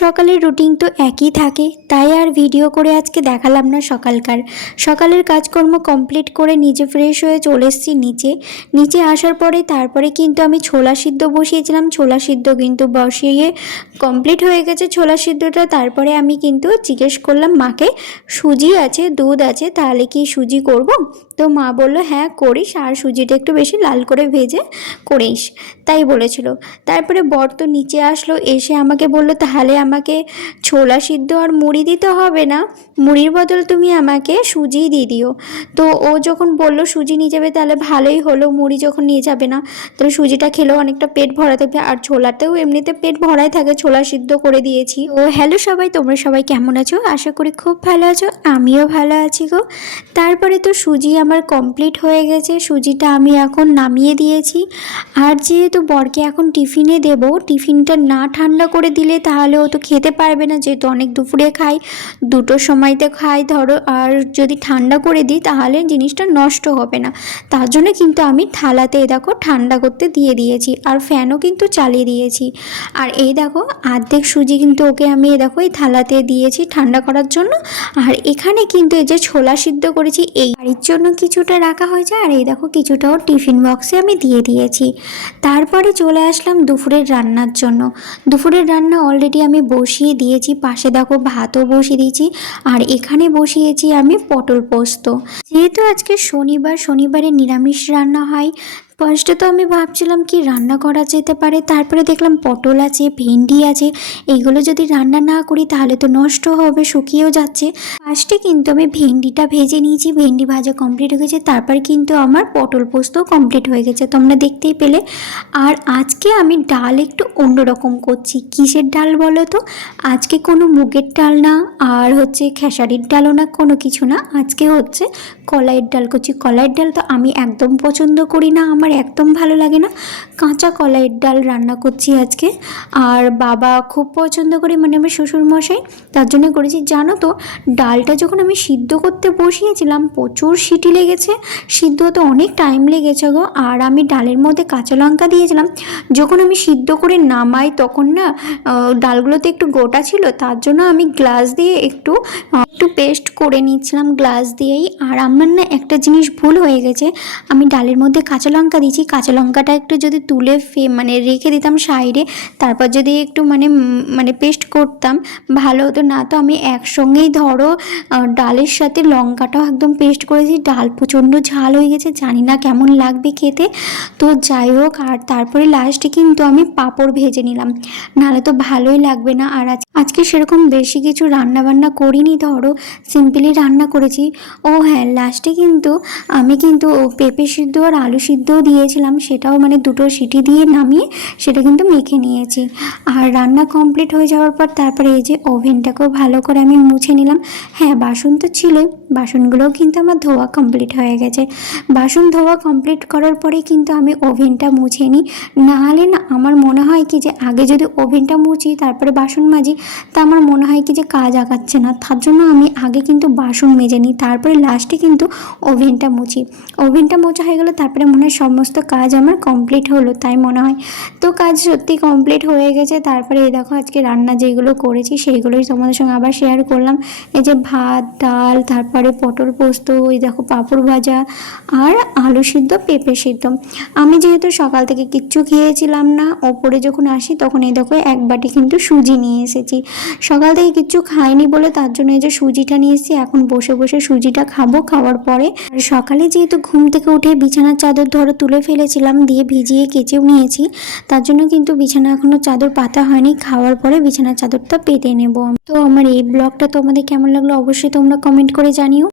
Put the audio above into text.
সকালের রুটিন তো একই থাকে, তাই আর ভিডিও করে আজকে দেখালাম না। সকালের কাজকর্ম কমপ্লিট করে নিজে ফ্রেশ হয়ে চলে এসেছি নিচে আসার পরে তারপরে কিন্তু আমি ছোলা সিদ্ধ বসিয়েছিলাম। ছোলা সিদ্ধ কিন্তু বসিয়ে কমপ্লিট হয়ে গেছে ছোলা সিদ্ধটা। তারপরে আমি কিন্তু জিজ্ঞেস করলাম মাকে, সুজি আছে, দুধ আছে, তাহলে কি সুজি করব? তো মা বলল হ্যাঁ করিস, আর সুজিটা একটু বেশি লাল করে ভেজে করিস, তাই বলেছিল। তারপরে বর তো নিচে আসলো, এসে আমাকে বলল তাহলে আমাকে ছোলা সিদ্ধ আর মুড়ি দিতে হবে না, মুড়ির বদল তুমি আমাকে সুজিই দিয়ে দিও। তো ও যখন বলল সুজি নিয়ে যাবে তাহলে ভালোই হলো, মুড়ি যখন নিয়ে যাবে না তাহলে সুজিটা খেলেও অনেকটা পেট ভরা থাকবে, আর ছোলাতেও এমনিতে পেট ভরাই থাকে, ছোলা সিদ্ধ করে দিয়েছি। ও হ্যালো সবাই, তোমরা সবাই কেমন আছো? আশা করি খুব ভালো আছো, আমিও ভালো আছি গো। তারপরে তো সুজি আমার কমপ্লিট হয়ে গেছে, সুজিটা আমি এখন নামিয়ে দিয়েছি। আর যেহেতু বরকে এখন টিফিনে দেব, টিফিনটা না ঠান্ডা করে দিলে তাহলে ও তো খেতে পারবে না, যেহেতু অনেক দুপুরে খাই, দুটোর সময়তে খাই ধরো, আর যদি ঠান্ডা করে দিই তাহলে জিনিসটা নষ্ট হবে না। তার জন্য কিন্তু আমি থালাতে দেখো ঠান্ডা করতে দিয়ে দিয়েছি, আর ফ্যানও কিন্তু চালিয়ে দিয়েছি। আর এই দেখো অর্ধেক সুজি কিন্তু ওকে আমি দেখো এই থালাতে দিয়েছি ঠান্ডা করার জন্য। আর এখানে কিন্তু এই যে ছোলা সিদ্ধ করেছি এই বাড়ির জন্য কিছুটা রাখা হয়েছে, আর এই দেখো কিছুটাও টিফিন বক্সে আমি দিয়ে দিয়েছি। তারপরে চলে আসলাম দুপুরের রান্নার জন্য। দুপুরের রান্না অলরেডি আমি বসিয়ে দিয়েছি, পাশে দেখো ভাতও বসিয়ে দিয়েছি, আর এখানে বসিয়েছি আমি পটল পোস্ত। যেহেতু আজকে শনিবারে নিরামিষ রান্না হয়, ফার্স্টে তো আমি ভাবছিলাম কি রান্না করা যেতে পারে, তারপরে দেখলাম পটল আছে, ভেন্ডি আছে, এইগুলো যদি রান্না না করি তাহলে তো নষ্ট হবে, শুকিয়েও যাচ্ছে। ফার্স্টে কিন্তু আমি ভেন্ডিটা ভেজে নিয়েছি, ভেন্ডি ভাজা কমপ্লিট হয়ে গেছে, তারপর কিন্তু আমার পটল পোস্ত কমপ্লিট হয়ে গেছে, তোমরা দেখতেই পেলে। আর আজকে আমি ডাল একটু অন্যরকম করছি। কিসের ডাল বলো তো? আজকে কোনো মুগের ডাল না, আর হচ্ছে খেসারির ডালও না, কোনো কিছু না, আজকে হচ্ছে কলাইয়ের ডাল করছি। কলাইয়ের ডাল তো আমি একদম পছন্দ করি না, আমার একদম ভালো লাগে না। কাঁচা কলাইয়ের ডাল রান্না করছি আজকে, আর বাবা খুব পছন্দ করে, মানে আমার শ্বশুরমশাই, তার জন্য করেছি। জানো তো ডালটা যখন আমি সিদ্ধ করতে বসিয়েছিলাম প্রচুর সিটি লেগেছে, সিদ্ধ হতে অনেক টাইম লেগেছে গো। আর আমি ডালের মধ্যে কাঁচা লঙ্কা দিয়েছিলাম, যখন আমি সিদ্ধ করে নামাই তখন না ডালগুলোতে একটু গোটা ছিল, তার জন্য আমি গ্লাস দিয়ে একটু পেস্ট করে নিচ্ছিলাম গ্লাস দিয়েই। আর আমার না একটা জিনিস ভুল হয়ে গেছে, আমি ডালের মধ্যে কাঁচা লঙ্কা দিয়েছি, কাঁচা লঙ্কাটা একটু যদি তুলে মানে রেখে দিতাম সাইডে, তারপর যদি একটু মানে পেস্ট করতাম ভালো হতো। না তো আমি একসঙ্গেই ধরো ডালের সাথে লঙ্কাটাও একদম পেস্ট করেছি, ডাল প্রচণ্ড ঝাল হয়ে গেছে, জানি না কেমন লাগবে খেতে। তো যাই হোক, আর তারপরে লাস্টে কিন্তু আমি পাঁপড় ভেজে নিলাম, নাহলে তো ভালোই লাগবে না। আর আজকে সেরকম বেশি কিছু রান্না বান্না করিনি, ধরো সিম্পলি রান্না করেছি। ও হ্যাঁ, লাস্টে কিন্তু আমি কিন্তু পেঁপে সিদ্ধ আর আলু সিদ্ধও দিয়েছিলাম, সেটাও মানে দুটো সিটি দিয়ে নামিয়ে সেটা কিন্তু মেখে নিয়েছি। আর রান্না কমপ্লিট হয়ে যাওয়ার পর তারপরে এই যে ওভেনটাকেও ভালো করে আমি মুছে নিলাম। হ্যাঁ, বাসন তো ছিলই, বাসনগুলোও কিন্তু আমার ধোয়া কমপ্লিট হয়ে গেছে। বাসন ধোয়া কমপ্লিট করার পরে কিন্তু আমি ওভেনটা মুছে নিই, নাহলে না আমার মনে হয় কি যে আগে যদি ওভেনটা মুছি তারপরে বাসন মাজি, তা আমার মনে হয় কি যে কাজ আগাচ্ছে না, তার জন্য আমি আগে কিন্তু বাসন মেজে নিই, তারপরে লাস্টে কিন্তু ওভেনটা মুছি। ওভেনটা মোছা হয়ে গেলো তারপরে মনে হয় সমস্ত কাজ আমার কমপ্লিট হলো, তাই মনে হয়। তো কাজ সত্যি কমপ্লিট হয়ে গেছে। তারপরে এই দেখো আজকে রান্না যেগুলো করেছি সেইগুলোই তোমাদের সঙ্গে আবার শেয়ার করলাম। এই যে ভাত, ডাল, তারপরে পটল পোস্ত, ওই দেখো পাঁপড় ভাজা, আর আলু সিদ্ধ, পেঁপে সিদ্ধ। আমি যেহেতু সকাল থেকে কিচ্ছু খেয়েছিলাম না, ওপরে যখন আসি তখন এই দেখো এক বাটি কিন্তু সুজি নিয়ে এসেছি। সকাল থেকে কিচ্ছু খাইনি বলে তার জন্য এই যে সুজিটা নিয়ে এসেছি, এখন বসে বসে সুজিটা খাবো। খাওয়ার পরে আর সকালে যেহেতু ঘুম থেকে উঠে বিছানার চাদর ধরো তুলে ফেলেছিলাম, দিয়ে ভিজিয়ে কেচেও নিয়েছি, তার জন্য কিন্তু বিছানা এখনো চাদর পাতা হয়নি, খাওয়ার পরে বিছানার চাদরটা পেতে নেব। তো আমার এই ব্লগটা তোমাদের কেমন লাগলো অবশ্যই তোমরা কমেন্ট করে জানিও।